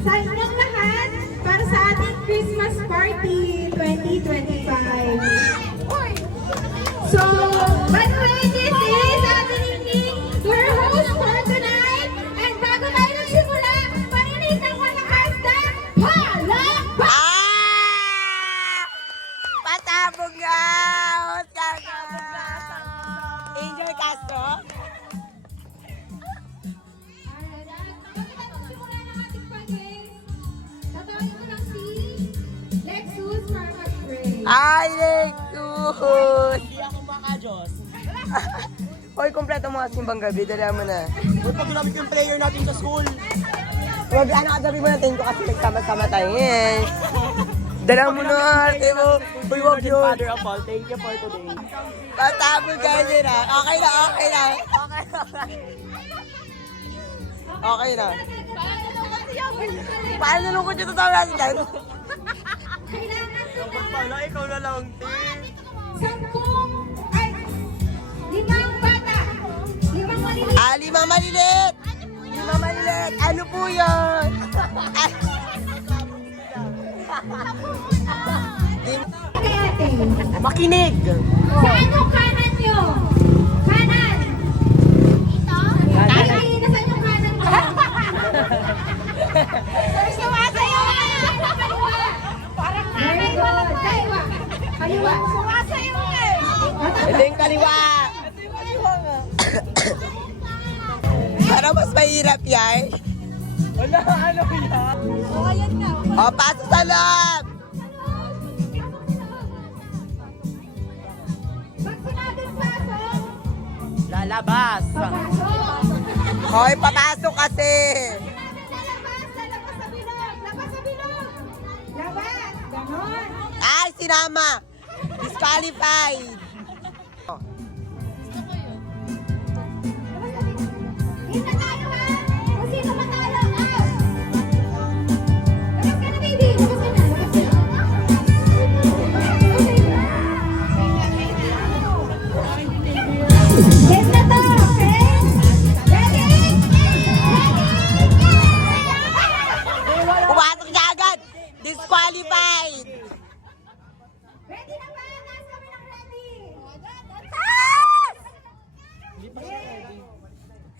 sa inyong lahat para sa ating Christmas Party 2025. So, by the way, this is Ate Ningning, your host for tonight. And bago tayo nagsimula, paninig ng malakas na palakpak! Patabog out! Angel Castro? Ay, Lexus! Hindi ako maka-Diyos. Hoy, kompleto mga simbang gabi. Dala mo na. Huwag pag ginamit yung prayer natin sa school. Huwag ano katabi mo natin ko kasi nagsama-sama tayo eh. Dala mo na, arte mo. Uy, wag yun. Father of all, thank you for today. Patabog ka din ah. Okay na, okay na. Okay na. Paano nalungkot yung totoo natin dyan? Pala, ikaw na lang, Tim. 5 bata, 5 maliliit. Limang malilit! Limang malilit! Ano po yun? Kay ate, Makinig! saan yung kanan nyo? Kanan! Ay, nasaan yung kanan mo? Sumasayaw ka! Kaliwa! Parang very good. Kaliwa! Kaliwa! Sumasayaw ka eh! Ito yung kaliwa! Para mas mahirap yan. Wala, ano yan? O, pasok sa loob! Pag sinabing pasok, Lalabas. papasok! Hoy, papasok kasi! Lalabas sa bilog! Labas sa bilog! Labas! Ganon! Ay, sinama! Disqualified! Hinta tayo ha! Kung sino matalo, out! Labas ka na baby! Labas ka na! Labas ka na! Game na to! Okay? Ready? Pumasok siya agad! Disqualified! Ready na ba? Taas kami ng ready!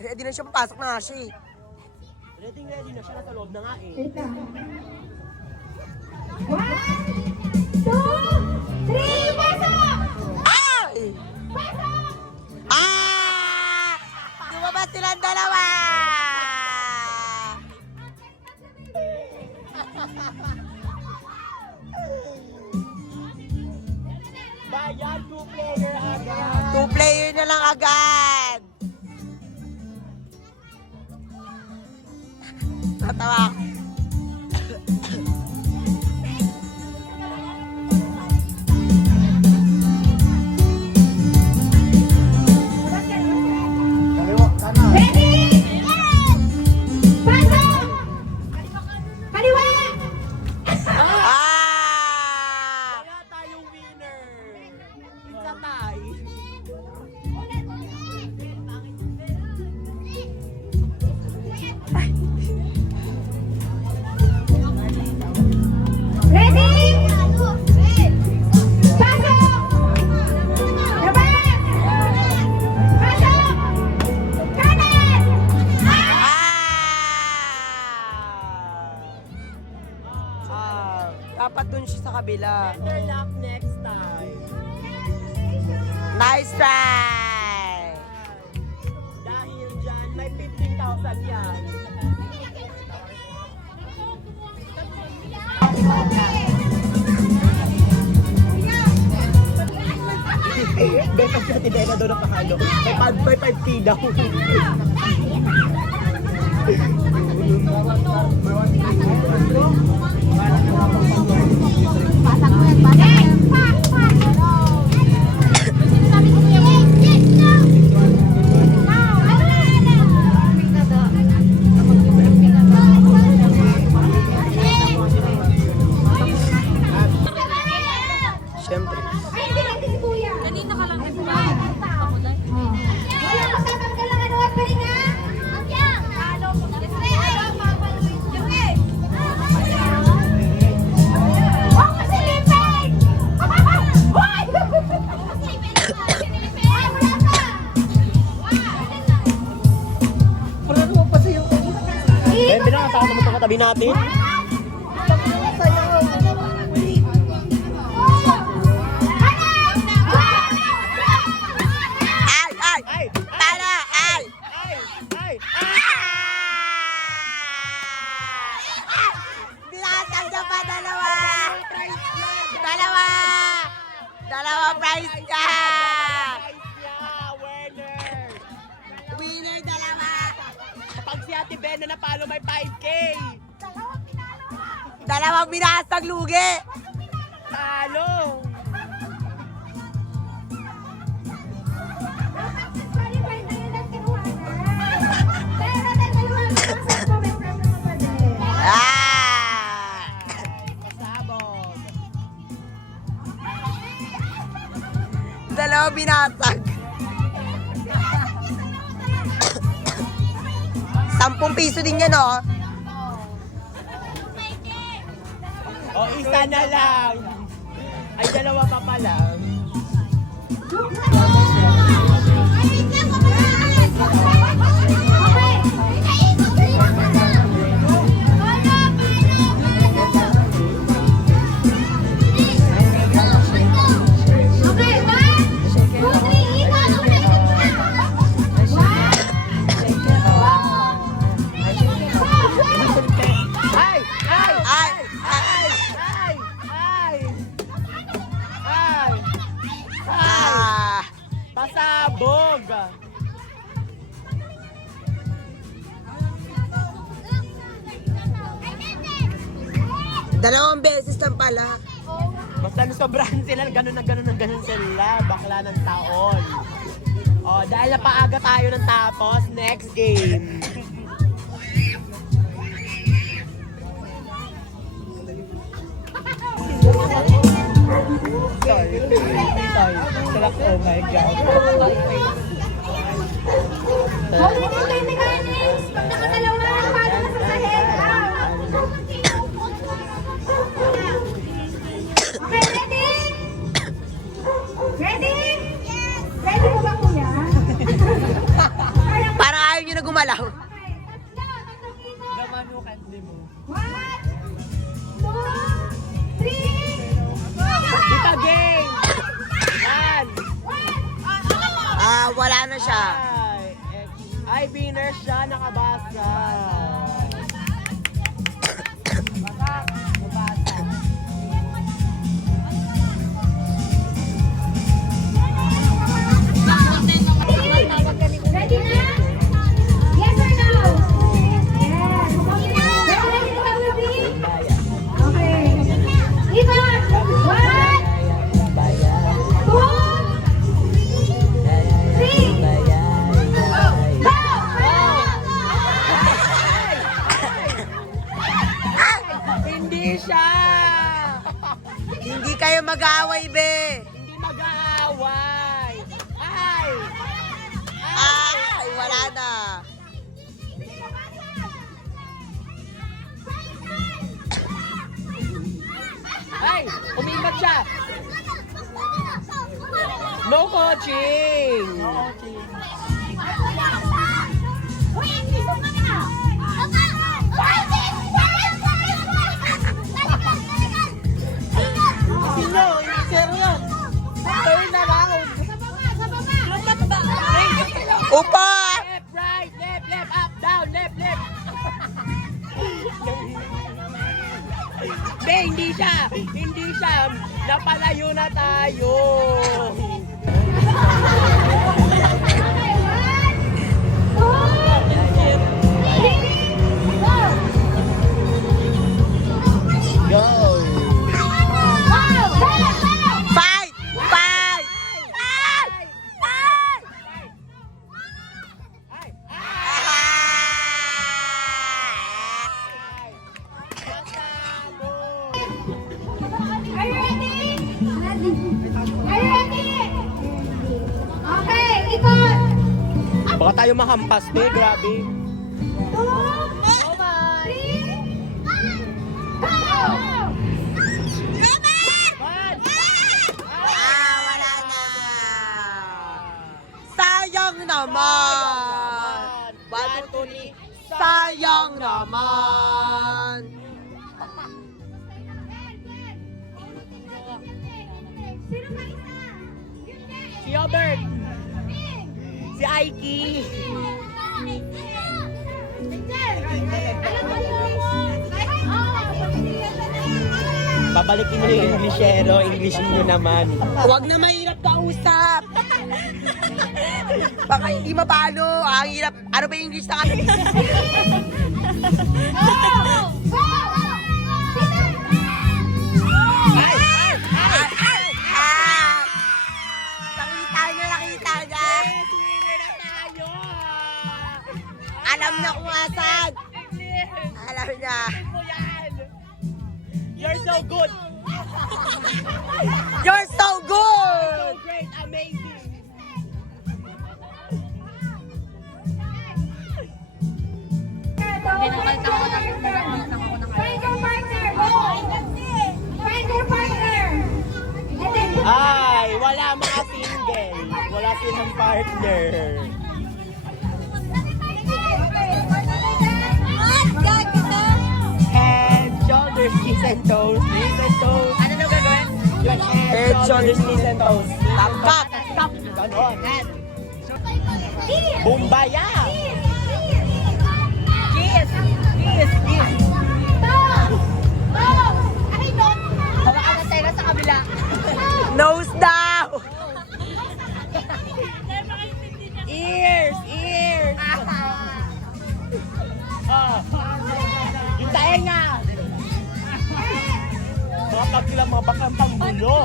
Ready na siya, papasok na nga siya eh. Ready na siya. Nasa loob na nga eh. Wait lang. 1, 2, 3, pasok! Ay! Pasok! Ah! Lumabas silang dalawa! Bayan, 2 player agad. 2 player na lang agad! Tatawa ako. Ready? Pasok! Kaliwa! Ah! Kaya tayong winner. It's a tie. Ready? Pasok! Labas! Pasok! Kanan! Dapat dun siya sa kabila. Better luck next time. Nice try! Dahil dyan, may 15,000 yan. Beka siya, tibena daw ng pakalo. May 5K daw. Siyempre. Ay, hindi lang si Kuya. Kanina ka lang nagpapalagay. Wala magtatanggal lang ano at pahinga. tao naman sa katabi natin. Ay! Ay! Ay! Para! Ay! Ay! Ay! Binasag niya pa dalawa! Dalawa! Dalawa prize ka! Winner! Winner dalawa! Pag si Ate Ben na napalo may 5K! Dalawang binasag lugi! Talo! Ah! Pasabog! Dalawang binasag! 10 piso din yan, oh! O, isa na lang! Ay, dalawa pa pala. Ay! Ay! Ay! Ay! Ay! Ay! Ay! Ah! Pasabog! Dalawang beses lang pala. Basta sobrahan sila, ganun na ganun sila, bakla ng taon. O, dahil napaaga tayo ng tapos, next game. Sorry. Sarap, oh my God. Holding on kayo ni Garnix! Pag nakadalawa, palo na sa sahig! Okay, ready? Ready? Ready mo ba, kuya? Parang ayaw nyo na gumalaw. Okay, tatlong kilo. Gamanukan din mo. 1, 2, 3, Kita game! Yan! Ah, wala na siya. Ay, winner siya, nakabasa. Ready na? Yes or no? Yes. Ready na ba, Ruby? Okay. Ikot! 1, 2, 3, go! Hindi siya! Hindi kayo mag-aaway, be. Hindi mag-aaway! Ay! Ay, wala na. Ay! Umiingat siya! No coaching! No coaching. Sino? Zero yan! Turn around! Upa! Left, right, left, up, down, left. Hindi siya! Hindi siya! Napalayo na tayo! Go! Fight! Fight! Fight! Fight! Ay! Are you ready? Are you ready? Okay, ikot! Baka tayo mahampas, te. Grabe. 2, 3, go! Ah, wala na. Sayang naman. 1, 2, 3. sayang naman. Sino pa isa? Si Albert. Si Aiki. Babalikin nyo yung Englishero. Englishin nyo naman. Huwag na mahirap kausap. Baka hindi mapano. Ang hirap. Ano ba yung English na kasi? Nakita niya. Alam na kung asan. Alam niya. You're so good. You're so So good! great. Amazing. Find your partner! Go! Find your partner! And then, Ay, wala mga single. Wala silang partner. Head, shoulders, knees and toes. Knees and toes. Ano na gagawin? Yung Head, shoulders, knees and toes. Tangkap! Tap! Ganon. Bumbaya! kiss! Kiss! Kiss! Hawakan na tayo sa kabila. Nose daw! Ears! Ears! Yung taenga! Mga pagkilang mga bakang pangbulo.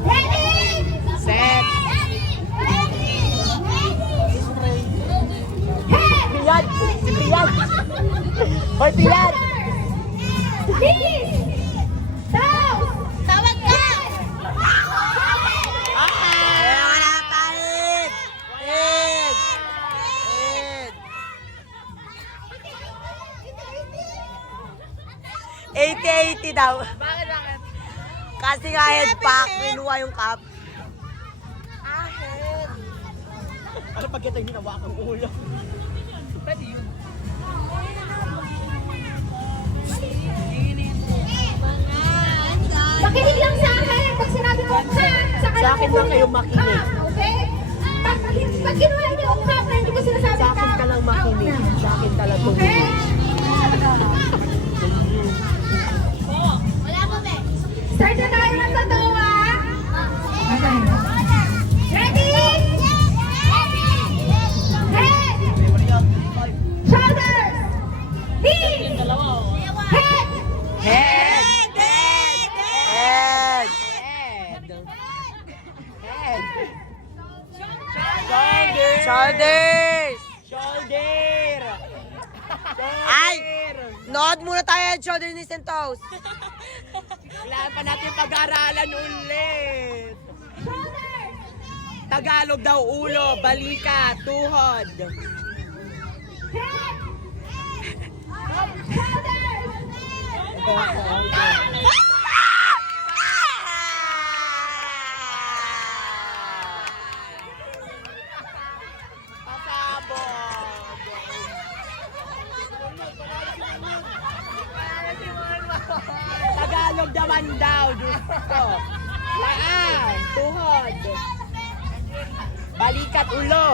Ready! Set! Head! Piyad! Si Piyad! Hoy, Piyad! Kiss! Toes! Tawag ka! Eh, wala pa rin! Head! Head! 80-80 daw. Bakit? Kasi nga head pack, kinuha yung cup. Ano pag ito yung hinawa kang ulo? Pwede yun. Makinig lang sa akin. Pag sinabi ko ka, Sa akin lang kayo makinig. Okay? Pag kinuha niyo ang cup na hindi ko sinasabi Sa akin ka lang makinig. Sa akin ka lang Okay? tumingin. Start na tayo ng totoo, ah. Okay. Ready? Head! Shoulders! Knees! Head! Head! Head! Head! Head! Shoulder! Shoulders! Shoulder! Ay! Nod muna tayo head, shoulder, knees, and toes. Kailangan pa natin pag-aralan ulit. Tagalog daw ulo, balikat, tuhod. Head! Shoulders! Tagalog naman daw, gusto. Paan, tuhod. Balikat ulo.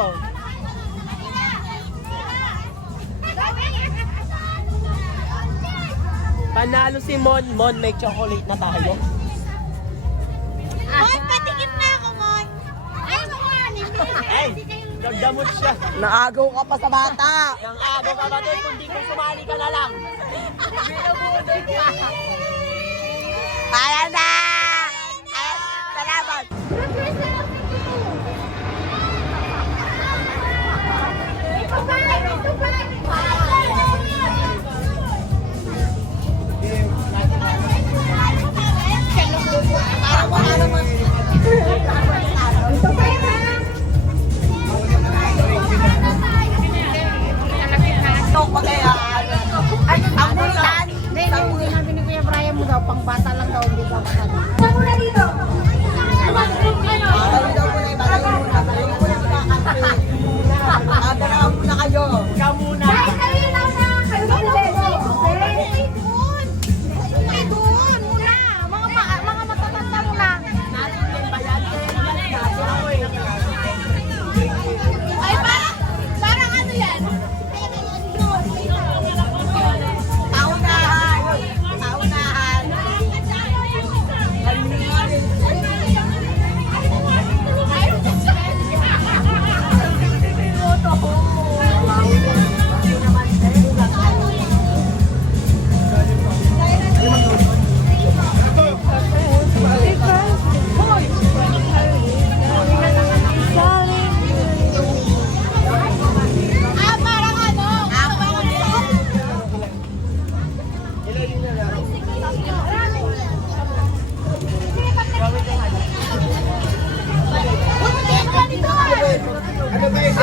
Panalo si Mon. Mon, may chocolate na tayo. Mon, patikim na ako, Mon! Ay, Mon! Ay, nagdamot siya. Naagaw ka pa sa bata. Yung agaw ka ba doon, kundi kung sumali ka na lang. Ayan na! Ayan, salamat. Ang bulitan. Hindi namin ni Kuya Brian mo daw, pang bata lang daw, hindi daw kasama. Saan muna dito? Bagay daw muna, bagay muna. Bagay muna magkakantri. Agarahan muna kayo.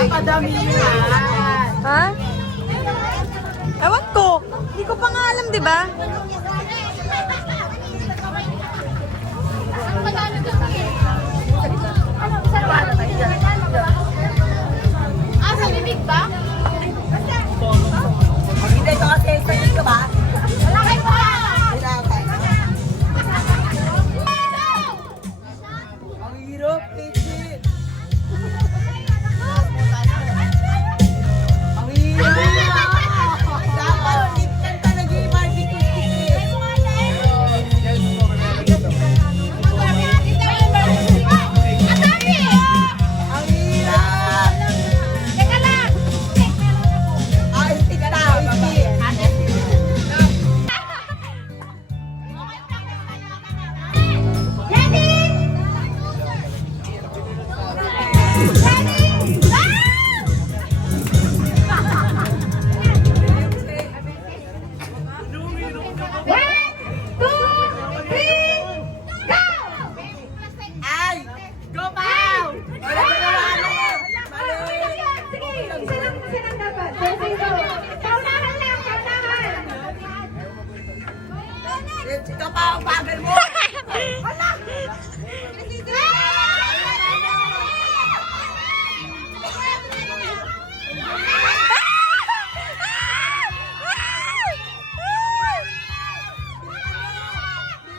padamihan. Ha? Ewan ko. Hindi ko pa nga alam, di ba? Sa bibig ba? Hindi ito kasi excited ka ba? Wala kayo pa! Ang hirap, Casey. Ang hirap. Dapat liptan ka naging barbecue stick. Ang hirap. Teka lang! Ah, stick na. Stick. Ready? Ready? One, two, three, go! Ay! Go, Pao! Wala ka na mali. Sige, isa lang dapat. Go, go. Paunahan lang, paunahan. Ito pa ang bagal mo.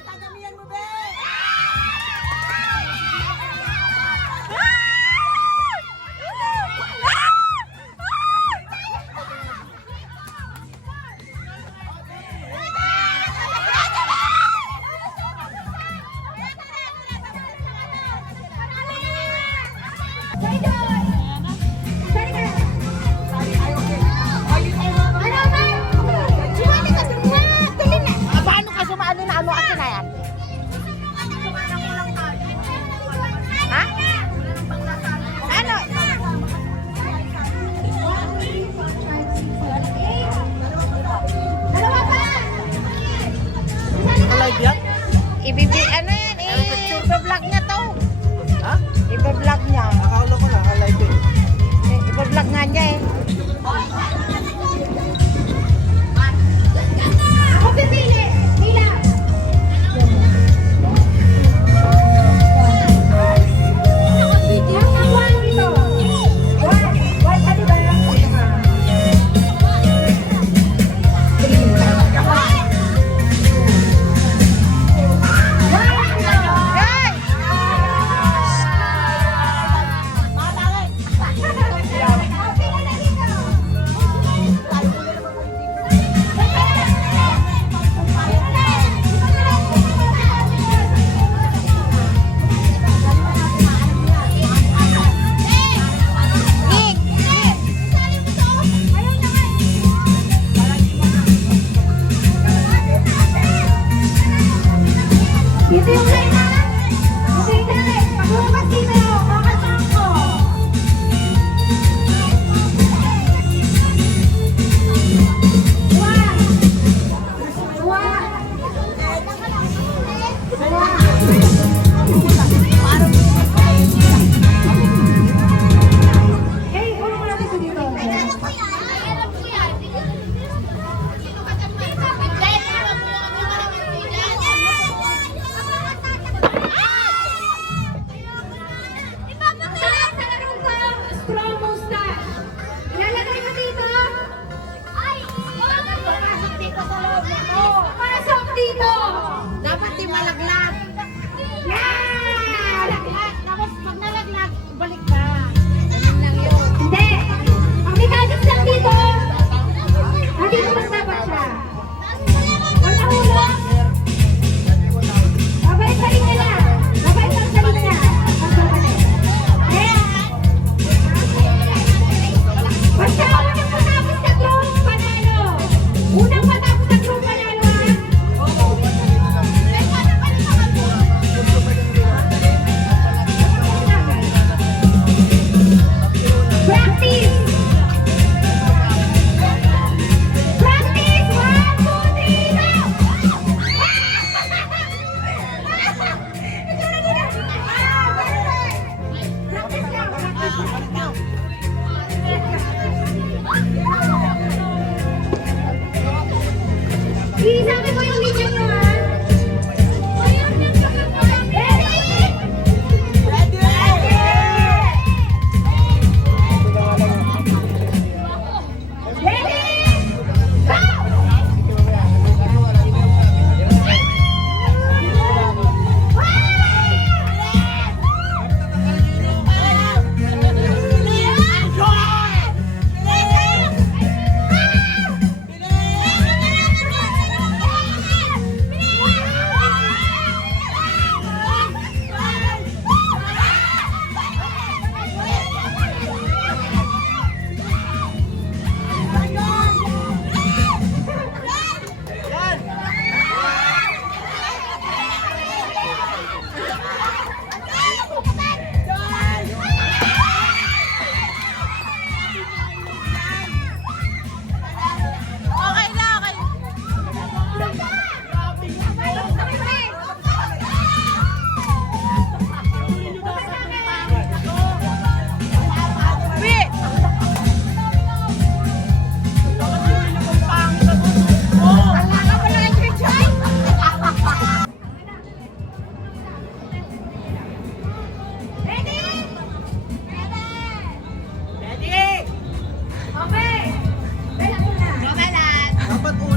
Tagamihan mo, be. Paano ka sumali na ano kasi na yan? Ha? Ano? Live yan? Ano yan? Iba-vlog niya to. Ha? Iba-vlog niya. Akala ko naka-live eh. Iba-vlog nga niya eh. Ako pipili. Nila. Hanggang one dito. One. One pa diba? Ito yung kailangan. Okay, dali. Pagbukas dito. Kakasang ko. Hey, ulo mo natin ito dito. Promo stash. Ilalagay mo dito. Pasok dito sa loob nito. Pasok dito. Dapat di malaglag. Yeah! Tapos pag nalaglag, balik ka. Ganun lang yun. Hindi. Ang mechanics lang dito. Dito mas dapat siya. Wala hulog. Babalik-balik ka na. Babalik-balik na. Pagbabalik. Ayan. Basta unang matapos sa group, panalo. Unang matapos sa group, panalo ha.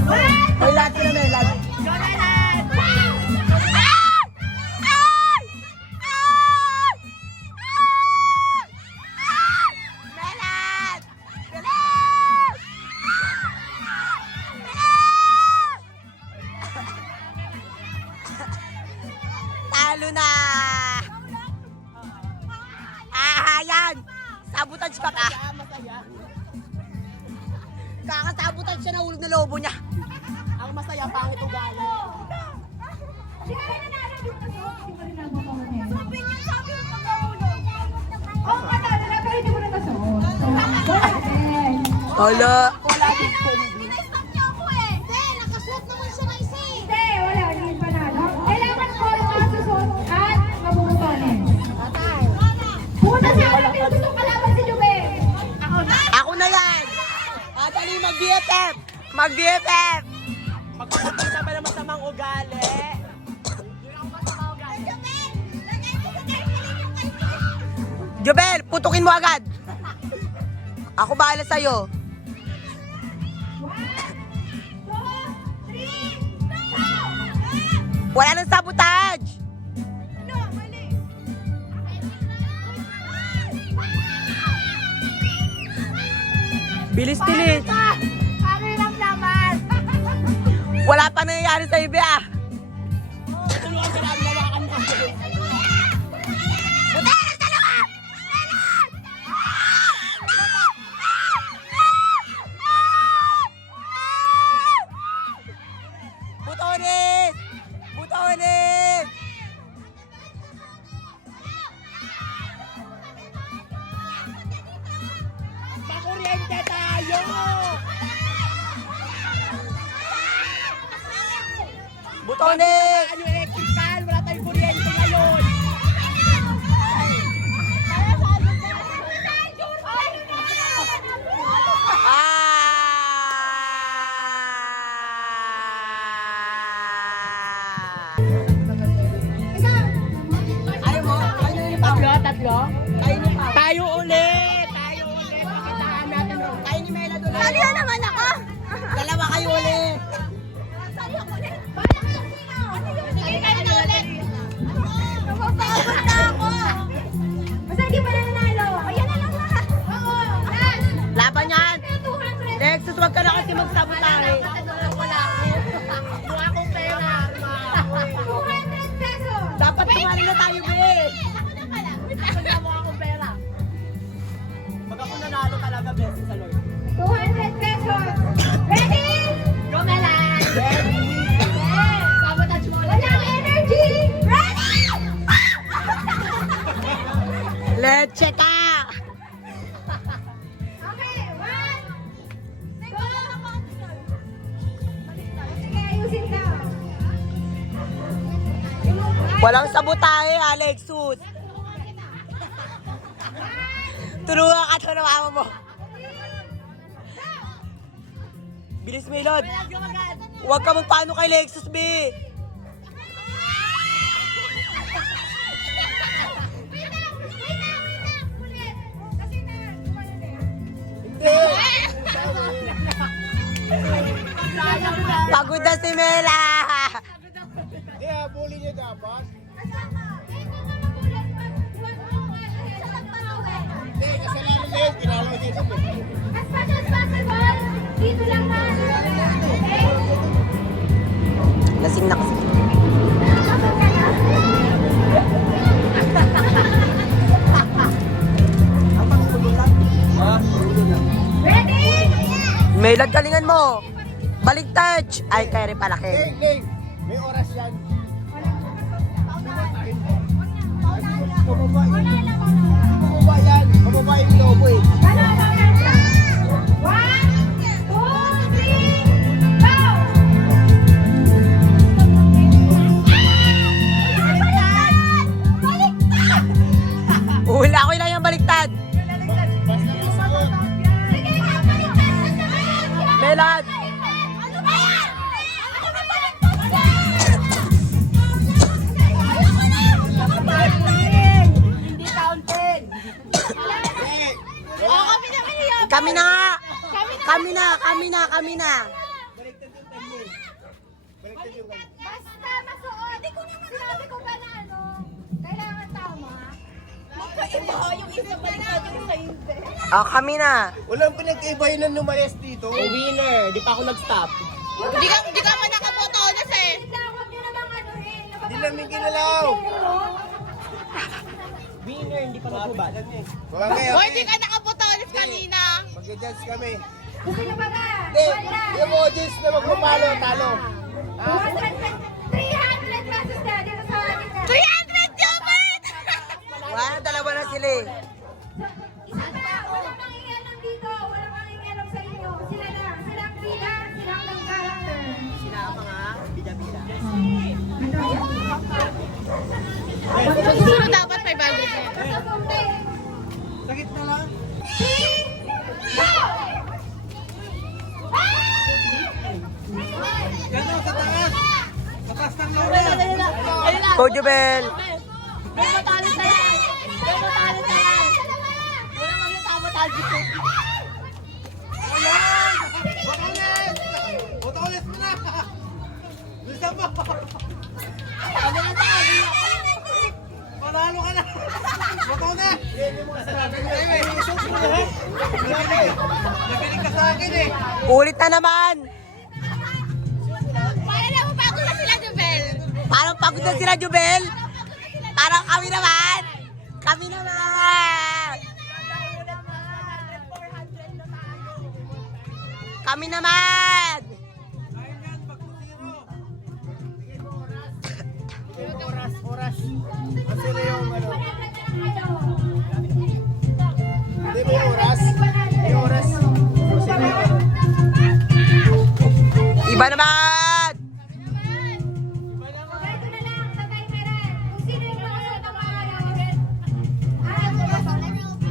Hoy, lahat sila na, lahat. Talo na! Yan! Sabotage ka ka! Kakasabotage siya na ulog na lobo niya. Ang masaya, pangit ugali. Oh, panalo na, pero hindi mo na nasuot. So, go natin. Hala. Pinay-stop niyo ako eh! Hindi, nakasuot naman siya na isa eh! Hindi, wala, hindi panalo. Kailangan ko ang susunod at mabubutonin. Pumunta sa akin, pero gusto ko kalaban si Jubel. Ako na yan! Dali, mag-BFF! Mag-BFF! Pagpapakita ba naman sa mga ugali? Jobel, putukin mo agad! Ako bahala sa'yo. 1, 2, 3, go! Wala nang sabotage! No, mali. Bilis tilis. Pakiram naman. Wala pa nangyayari sa iba ah! Tulungan ka namin, lawakan namin. Butones! Butones! Makuryente tayo! Butones! Ano electrical? Wala tayong kuryente ngayon. Ah! Ayaw mo? Ayaw nyo yung Tatlo? Tayo ni Pao. Tayo ulit! Tayo ulit! Pakitaan natin. Tayo ni Mela doon. Sali na naman ako! Dalawa kayo ulit. Sali ako ulit. Bala kayo sino? Sige kayo na ulit. Napapagod na ako. Basta hindi pa na nanalo. Ayan na lang lahat. Oo. Last. Laban yan! 200. Lexus, wag ka na kasi magsabotahe. Wala ako. Mukha kong pera. 200 pesos. Dapat tumali na tayo, be. Mukha kong pera. Pag ako nanalo talaga, blessing sa Lord. 200 pesos. Ready? Go, Melan! Yes. Sabotage mo ulit. Walang energy. Ready? Leche ka! Okay, 1, 2, sige, ayusin ka. Walang sabotahe, Alexus. Tulungan ka sa mama mo. Bilis, Melod. Huwag ka magpaano kay Lexus, be. Pagod na si Mela. As much as possible, dito lang man. Okay? Lasing na kasi. Kapag ka na. Ready? Melod, galingan mo. Baligtad. Ay, kaya rin palaki. May oras yan. Bumaba yan. Bumaba yung lobo eh. Panalo na siya. 1, 2, 3, go! Hula ko lang yung baliktad. Sige nga, baliktad na sa kanan. Melod. Ano ba yan? Ano ba baliktad? Hindi counted. Kami na nga. Kami na. Sinabi ko ba na ano? Kailangan tama? Kami na. Walang pinag-iba yun na lumalis dito. Oh, winner. Di pa ako nag-stop. Di ka man nakabotones eh. Huwag niyo namang anuhin. Hindi namin kinalaw. Winner, hindi pa nagubad. Hoy, di ka nakabotones kanina. Mag-judge kami. Gusto niyo ba ba? Hindi, yung emojis na magpapalo, talo. 300 pesos na dito sa akin na. 300 Jobert! Wala, dalawa na sila eh. Isa pa, walang mangingialam dito. Walang mangingialam sa inyo. Sila na. Silang bida, silang ng character. Sila ang mga bida-bida. Siguro dapat 500 na. Sakit na lang. Gano'n sa taas. Sa taas ng lora. Go, Jubel! Pero talo na yan. Pero talo na yan. Wala kami sabotage dito. Ayan! Botones! Botones mo na! Bilisan mo! Ano na tayo? Panalo ka na! Botones! Nagaling ka sa akin eh! Ulit na naman! Paano mo bago na sila, Jubel? Parang pagod na sila, Jubel! Parang kami naman! Kami naman! Kami naman! Oras. Kasi na yung ano. Hindi may oras. May oras. Kasi na yung ano. Iba naman! Ito na lang, sa timeran. Kung sino yung makasal na makakalawan.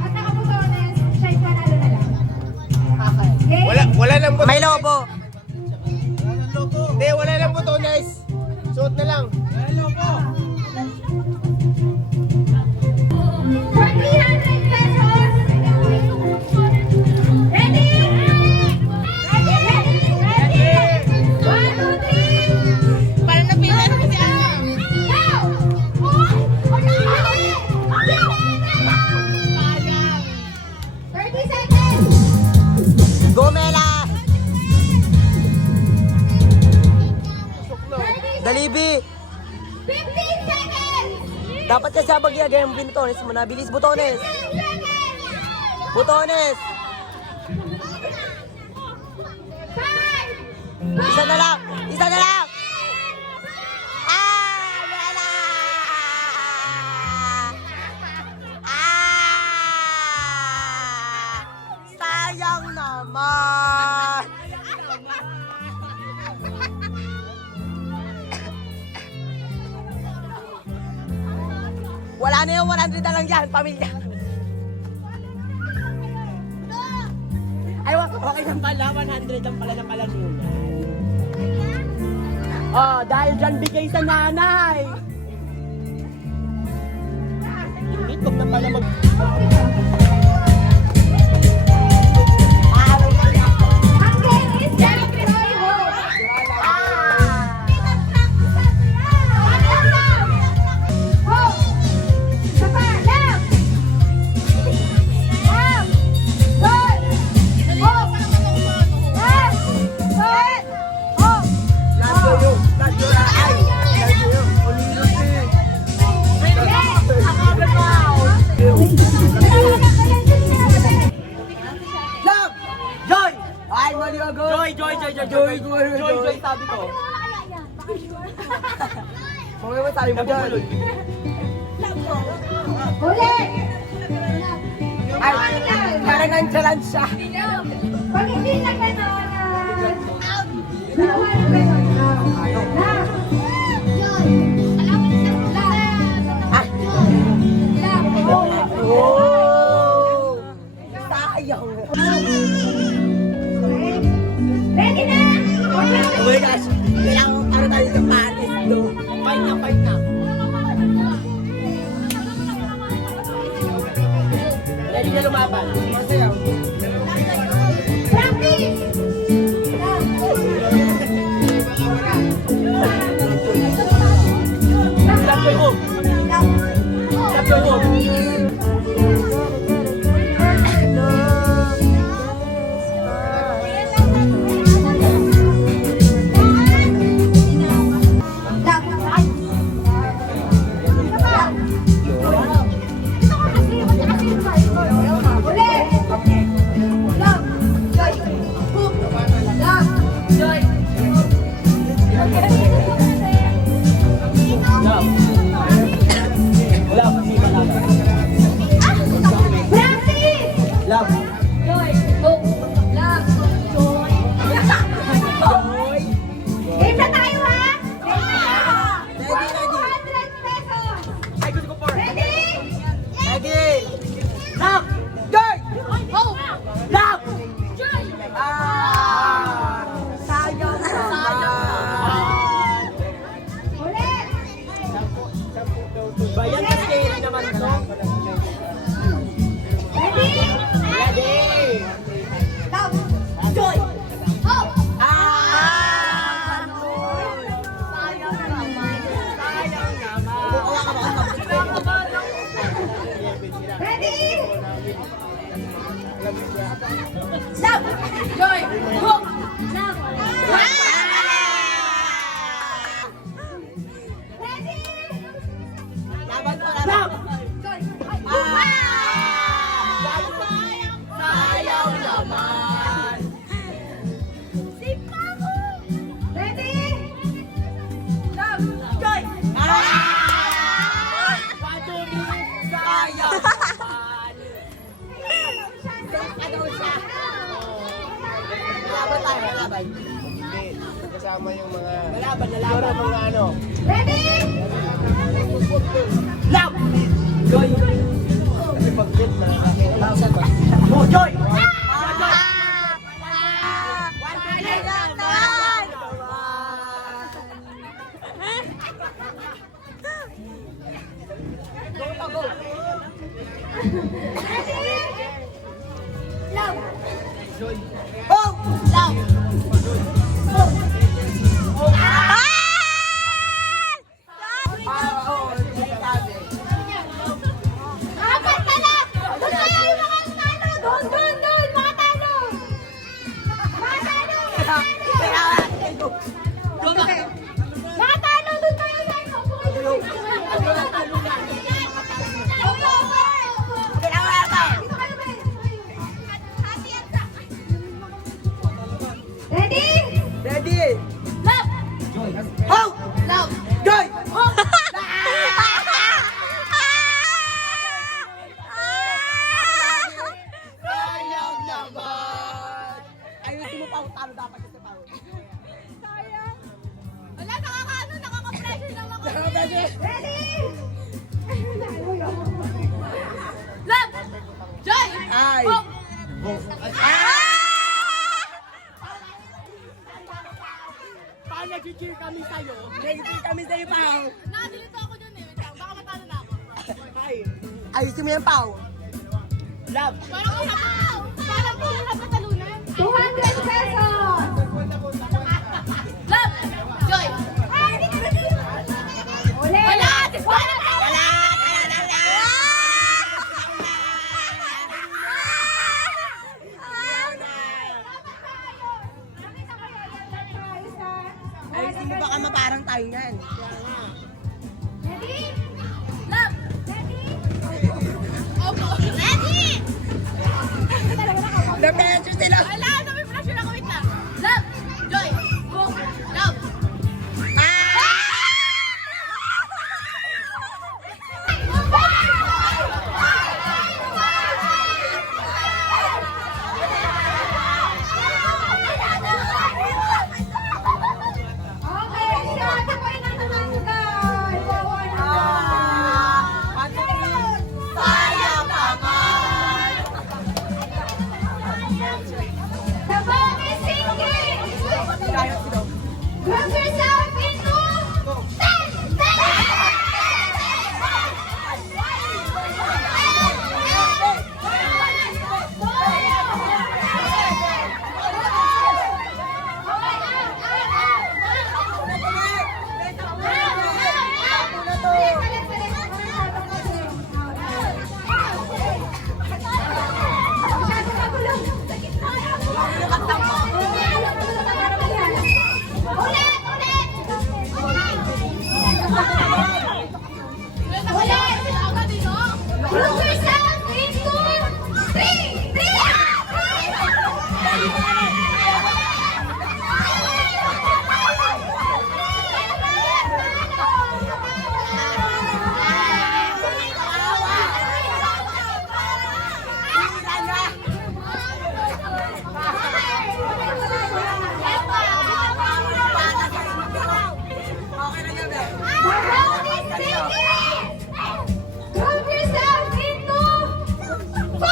At nakabutones, siya yung panalo na lang. Okay? Wala lang botones. May lobo! Hindi, wala lang botones. Suot na lang. 400 pesos. Ready? Ready? 1, 2, 3. Para napila na si ano. Sayang. 30 seconds. Go, Mela! 30 Dalibi! 15 seconds. Dapat kasi sabag yung butones mo na. Bilis, butones! 10 seconds. Butones! 5. Isa na lang! Isa na lang! Ah! Wala! Ah! Sayang naman! Wala na yung 100 na lang yan, pamilya. Ay, okay lang pala. 100 lang pala ng palanunan. Oh, dahil dyan bigay sa nanay. Hindi ko na pala mag... Ang game is Jeffrey Hope. Hope. Isa pa. Left. Left. Good. Hope. Left. Good. Hope. Love! Joy! Ay, mali agad! Joy, sabi ko. Mga mo sabi mo dyan. Huli. Ay, parang nang-challenge siya. Pag hindi na gano'n, dalawa na gano'n. Left. Oh! Sayang! Ready na? Oh my gosh! Kailangan ko para tayo sa Paris, no? Fight na. Ready na lumaban. Masayaw. Practice! Joy! Hope! Sayang naman. Sayang naman. Ready? Love! Joy! Hope! Love! Ready? Laban mo, laban. Love! Sayang naman! Ready? Love! Joy! Sayang naman. Laban tayo, laban. Hindi. Kasama yung mga... Lalaban, lalaban. Mga ano. Ready? Love! Joy! Kasi pag-bet na Oh, Joy! Love! Oh! Love! Apat na lang! Doon kaya yung mga talo! Doon! Mga talo! Mga talo! Mga talo! Doon kayo sa inyo! Ready? Ready? Love! Oh! Love! Joy! Sayang naman! Ayusin mo pa ang talo dapat ito pa. Wala, nakaka-pressure naman ako. Ready? Love! Joy! Ay! Hope! Paano nag-cheer kami sa'yo? Ready kami sa'yo, Pao. Nakadilito ako dun eh. Wait lang, baka matalo na ako. Ay! Ayusin mo yan, Pao. Love! Parang hirap na talunan. 200 pesos! Love! Joy! Ulit! Wala! Wala! Wala! Ayusin mo baka maparang tayo yan. Ready? Love! Ready? Opo! Ready! Na-pressure sila. Wala! May pressure ako. Wait lang. Love! Joy! Hope! Love! Okay, si ate po ay natanggal. Wawa naman. Sayang naman. The ball is sinking. Group yourself into 10. Group yourself into 3. Group yourself into 4.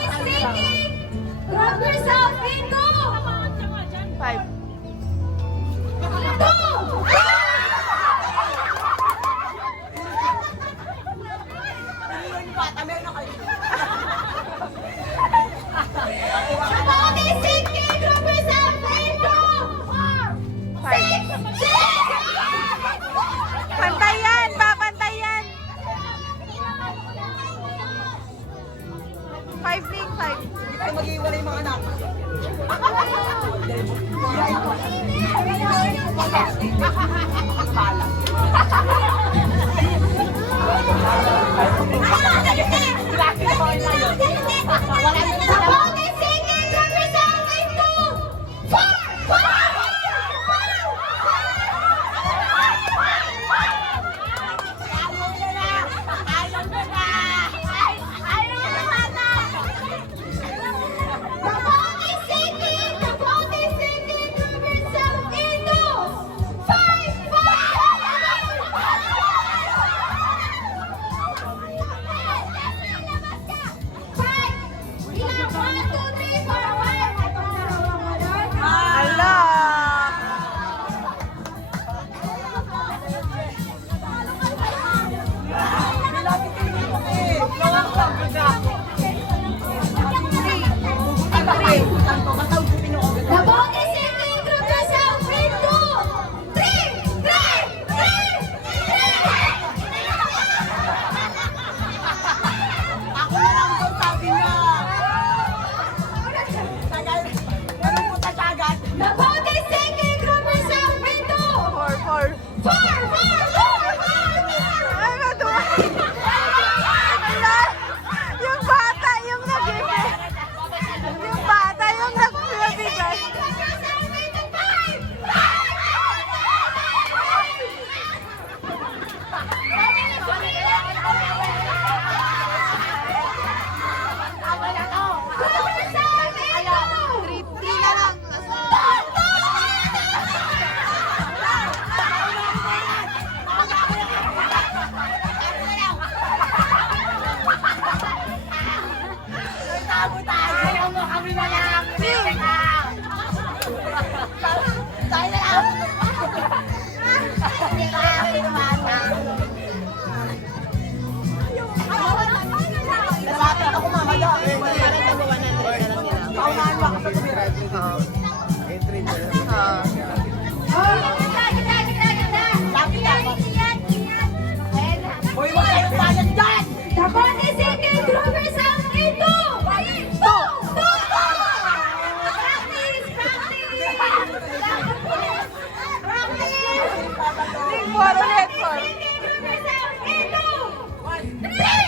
is singing. Grab yourself into. 5. 5. Pantayan, papantayan. 5 ning 5. Hindi tayo mag-iwalay yung mga anak. Ala. The ball is singing. Group yourself into 3, 3, 3. Ako na lang daw sabi niya. Tagal. Ganun po ta siya agad. The ball is singing. Group yourself into 4. 4, 4, 4, 4. Ay, matuwa. Ala. Yung bata, yung nag-ibig. Yung bata, yung nagbibigas. Lalapit ako mamaya. Paunahan mo ako sa tumira. Hoy, wag kayong bayan dyan! The ball is singing. Group yourself into 2, 2, 2. Practice, practice. Practice. Ring 4 ulit, 4. Group yourself into 3, 3.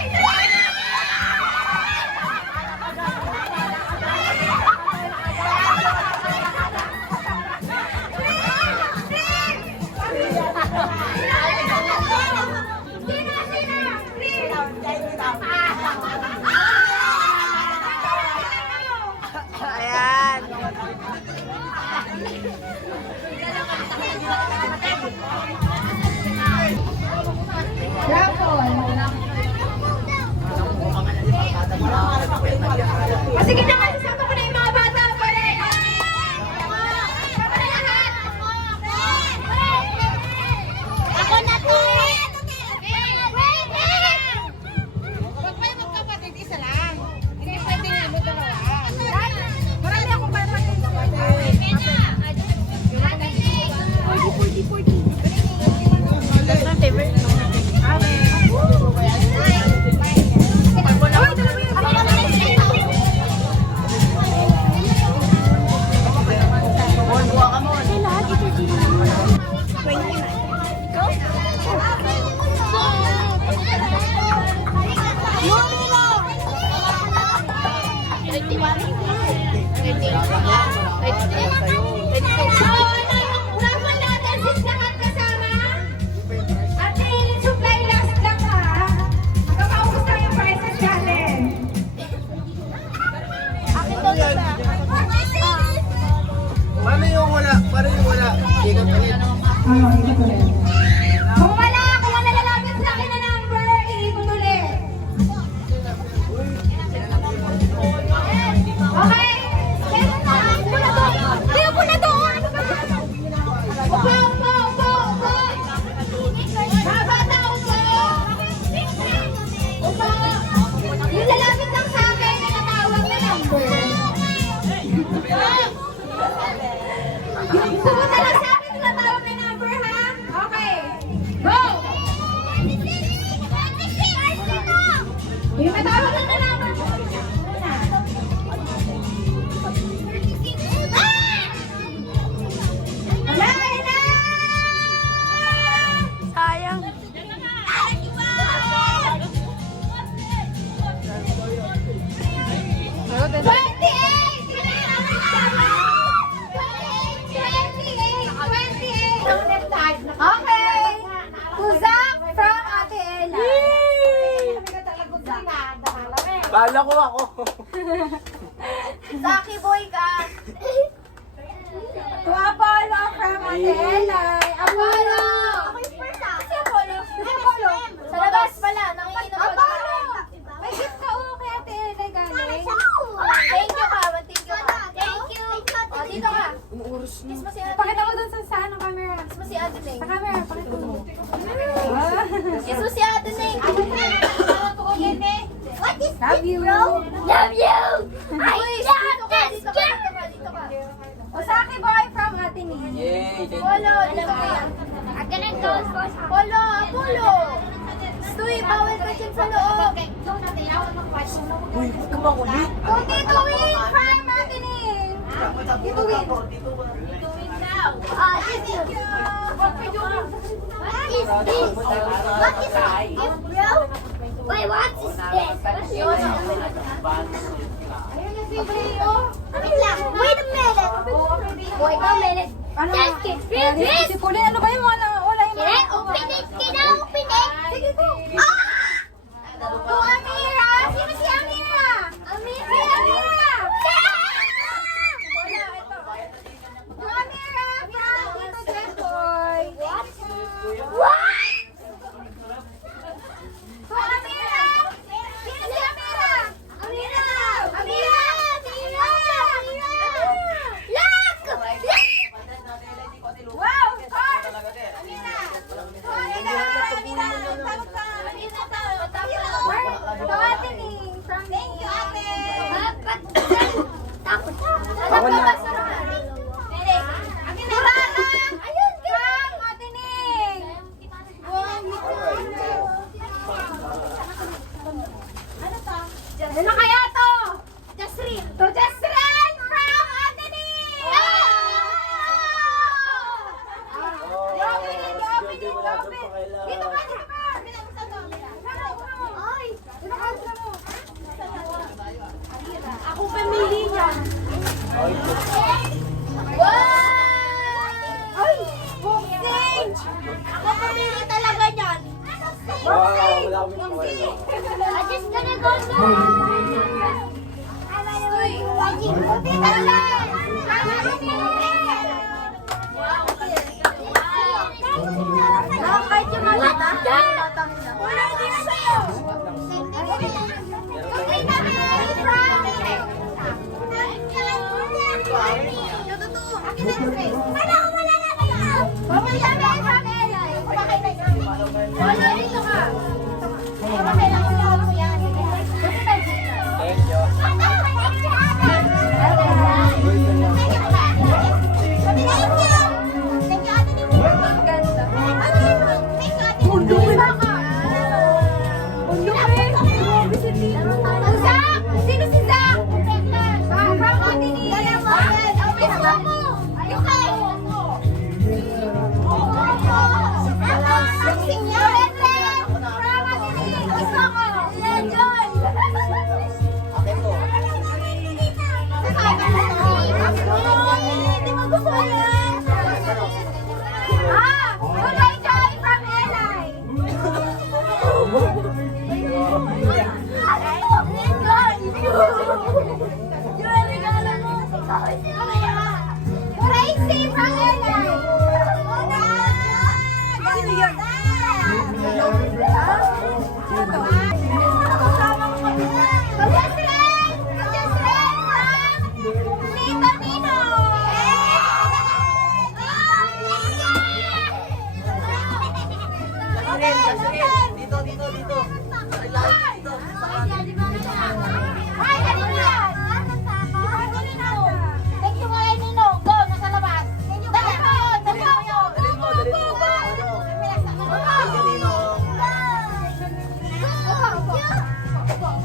Ayan. Sige na kasi sama ko na yung mga bata. Pwede. Sama na lahat. Ako na to. Huwag kayo magkapatid, isa lang. Hindi pwede nga mo dalawa. Marami akong kapatid. Ate, Yung matawag na naman. Una. Wala, wala! Sayang. Okay. Kuzak from Ate Ella. Kala ko ako. Saki boy ka. To Apollo from Ate Ella. Apollo. Si Apollo. Sa labas pala. Nangiinom pa. Apollo. May gift ka kay Ate Ella galing. Thank you ka. Thank you ka. Thank you. O, dito ka. Kiss mo si Ate. Pakita mo dun sa ano camera. Kiss mo si Ate Ning. Sa camera. Pakita mo. Kiss mo si Ate Ning. What is Love you. Love you! I love this girl! Osaki boy from Ate Ning. Yay! Polo, dito ka yan. Polo, Apollo! Stoy, bawal ka dyan sa loob. Uy, ba't ka makulit? Kung Tito Win from Ate Ning. Tito Win. Thank you. What is this? What is my gift, bro? Wait, what is this? Wait lang. Wait a minute. Wait a minute. Just get this. Si Puli, ano ba yung mga naulay mo? Can I open it? Can I open it? Sige ko. To Amira! Sino si Amira? Amira! Si Amira! Wala, ito. To Amira from Tito Jeffoy. What? To Amira! Sino si Amira? Amira! Amira! Amira! Look! Wow! Cars! Amira! To Amira! Amira! Tawag ka! Amira! To Ate Ning from Thank you, Ate! Tapos. Ako na. Ayun ka! Ate Ning! Ano to? Ano kaya to? Jasrin! To Jasrin from Ate Ning! Open it! Open it! Open it! Dito ka! Dito ka! Ay! Dito ka! Dito mo! Ako pamili niyan. Wow! Ay! Boxing! Ako pamili talaga niyan. Boxing! Boxing! I'm just gonna go now. Uy! Buti talaga! Kahit yung malata, wala din sa'yo! Buti kami from Wala ko wala na kayo! Buti kami from Ella! Wala dito ka! Okay lang ko yan. Thank you. Sino si Zach? From Ate Ning. Gusto mo? Boxing niya. From Ate Ning. Gusto ko. Legend. Hindi mo gusto yan. Kulay Joy from Eli. Yung regalo mo. Crazy from Eli. Sino yun? Tita Nino! Dito, dito, dito. Ay, ganun yan! Ay, ganun na. Thank you, Kuya Nino. Go, nasa labas. Dali mo yun, dali mo yun. Dali mo, dali mo. Go, go, go.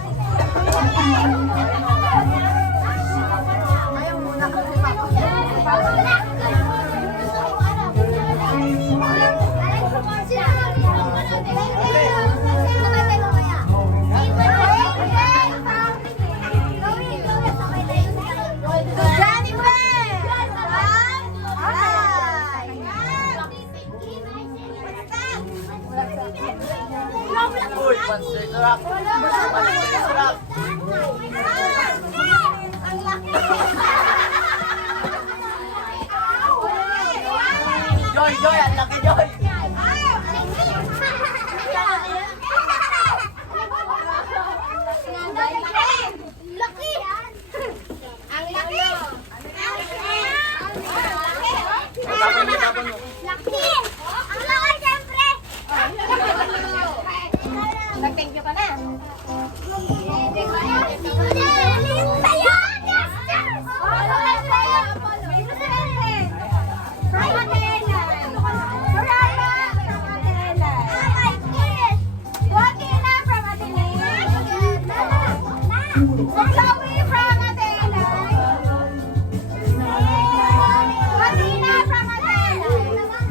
Uy, monster truck. Monster truck. Ang laki. Joy, Joy, ang laki, Joy. Laki! Ang laki! Laki! Ang laki, siyempre! Nag-thank you ka na. Tayo! From Adela. Wakina from Adela.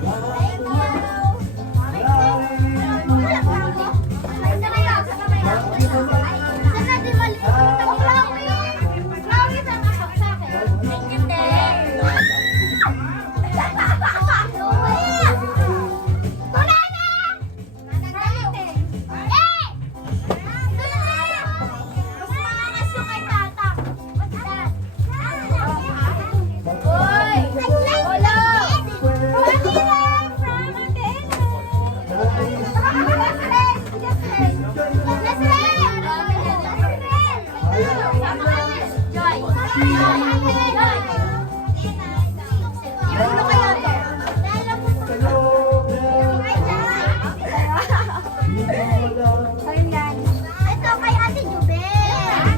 Chloe from Adela. Wakina from Ito kay Ate Jubel.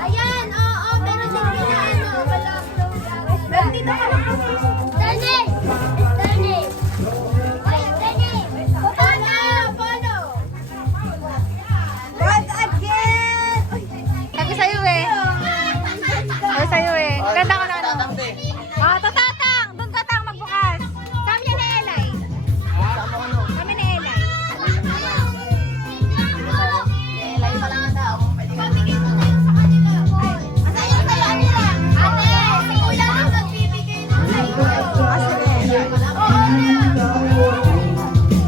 Ayan, oo, pero hindi na ano, pero dito ka lang. Dani! Dani! Wait, Dani! Polo! What again? Sabi sa'yo eh. Sabi sa'yo eh. Ganda ka na ano. Ah, tatatang! Doon ka tang magbukas. Kami ni Elay. Kami ni Elay. Elay pa lang daw. Pabigay mo tayo sa kanila. Asayo tayo, Anila. Ate, si Kuya ang magbibigay ng kayo.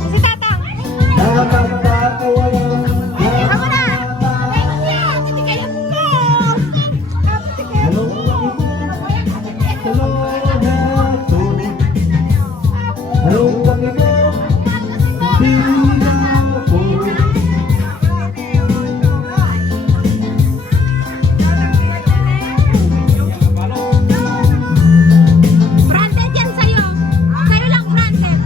Si Tatang. Ako na! Thank you! Titigayan mo! Branded yan sa'yo. Sa'yo lang branded.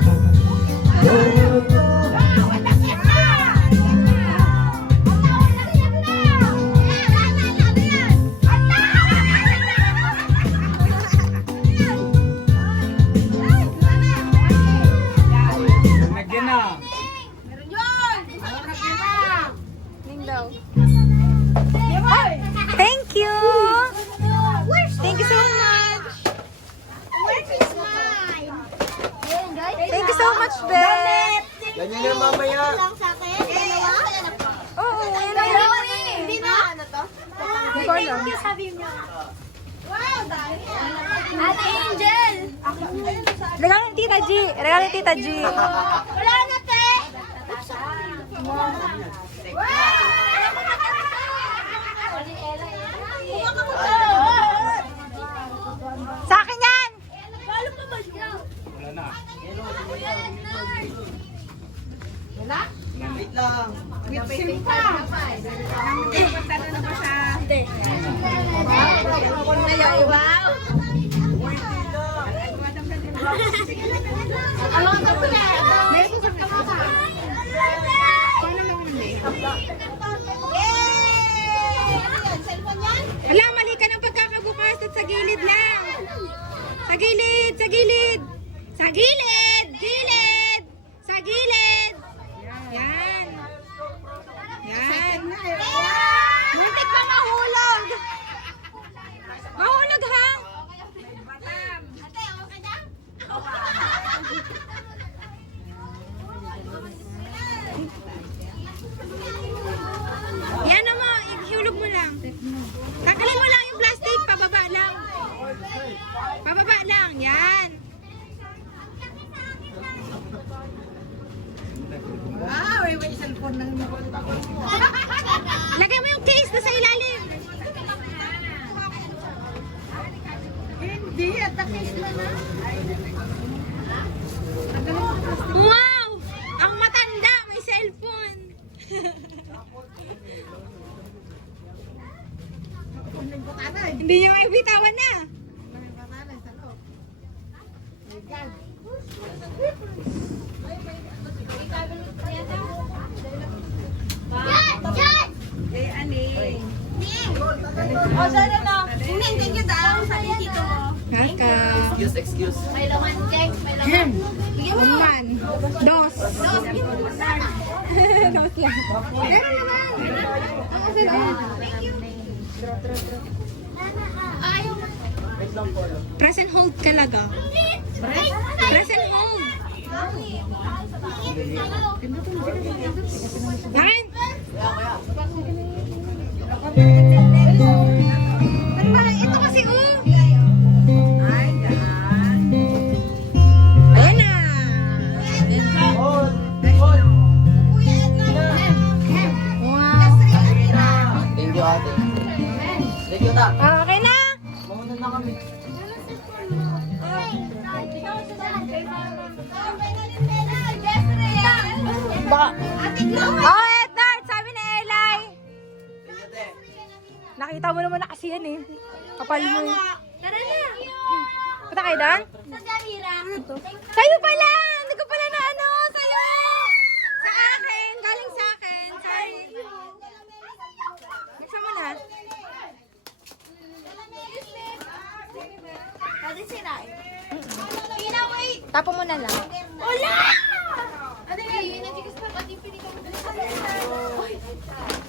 Thank you. Thank you so much. Where's his mine? Thank you so much, Beth. Ganyan yan mamaya. Lang sa akin? Dalawa? Oo, ayun na Dalawa yun. eh. Hindi na ano to? Hindi ko alam. Sabi niyo. Wow, dami. Ate Angel. Regalo ni Tita G. Regalo ni Tita G. Wala na, te. Sa akin yan! Wait lang. Alam ko na. Meron sa kamaka. gilid! Gilid! Sa gilid! Yan. Yan. Muntik pa mahulog. Mahulog ha? Ate, okay na? Yan mo, ihulog mo lang. Tagalin mo lang yung plastic, pababa lang. Pababa lang, yan. Lagay mo yung case na sa ilalim. Hindi, at case na na. Wow! Ang matanda, may cellphone. Hindi niyo may bitawan na. Yan! Eh, ani. O, sana na. Thank you daw. Sabi dito mo. Welcome. May laman check. May laman. Bigyan mo. One, dos. Dos. Bigyan mo sana. Dos lang. Meron naman. Ako sila. Thank you. Ayaw mo. Press and hold talaga. Press and hold. Lakin. Ito kasi Ay, yan. Ayan na. Kuya Edgar. Wow. Thank you, ate. Thank you, ta. Okay na. Mauna na kami. Baka. Oh, Ednard, sabi ni Eli. Nakita mo naman na kasi yan eh. Kapal mo eh. Tara na. Punta kayo doon? Sa Darira. Sa'yo pala! Hindi ko pala na ano! Sa'yo! Sa akin! Galing sa akin! Sorry. Buksan mo na. Pwede sirain. Tina, wait. Tapo mo na lang. Wala! Ano yun? Natigas pa pati pinikaw mo.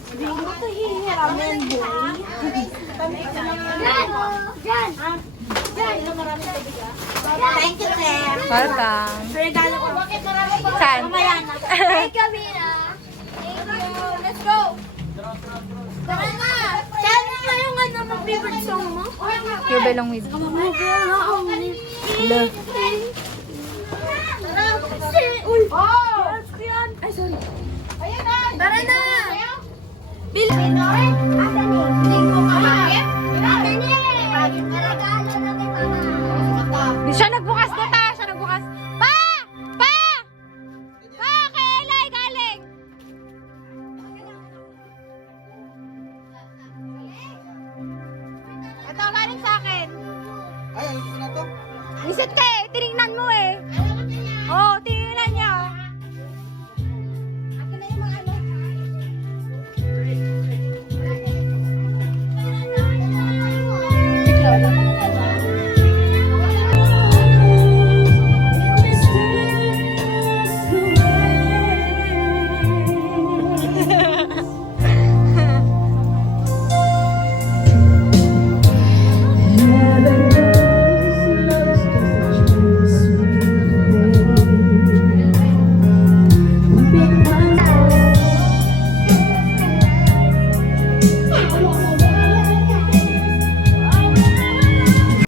Hindi mo ito hihiramin, boy. Diyan! Diyan! Diyan! Thank you, Claire. Welcome. Regalo ko. Bakit marami pa? Saan? Mamaya na. Thank you, Mira. Thank you. Let's go. Tara na. Tell me nga yung ano mo favorite song mo. You belong with. Hello. Uy! Oh! Ay, sorry. Ayan na! Tara na! Bil! Pinoy? Asan eh? Hindi mo kamahit? Asan eh? Bagit na regalo na kay mama. Siya nagbukas na ta! Siya nagbukas. Pa! Pa! Pa! Kay Eli galing! Ito galing sa akin. Ay, ano gusto na to? Reset ka eh. Tinignan mo eh. Oo, tinignan niya. Akin na yung mga ano. Bigla lang.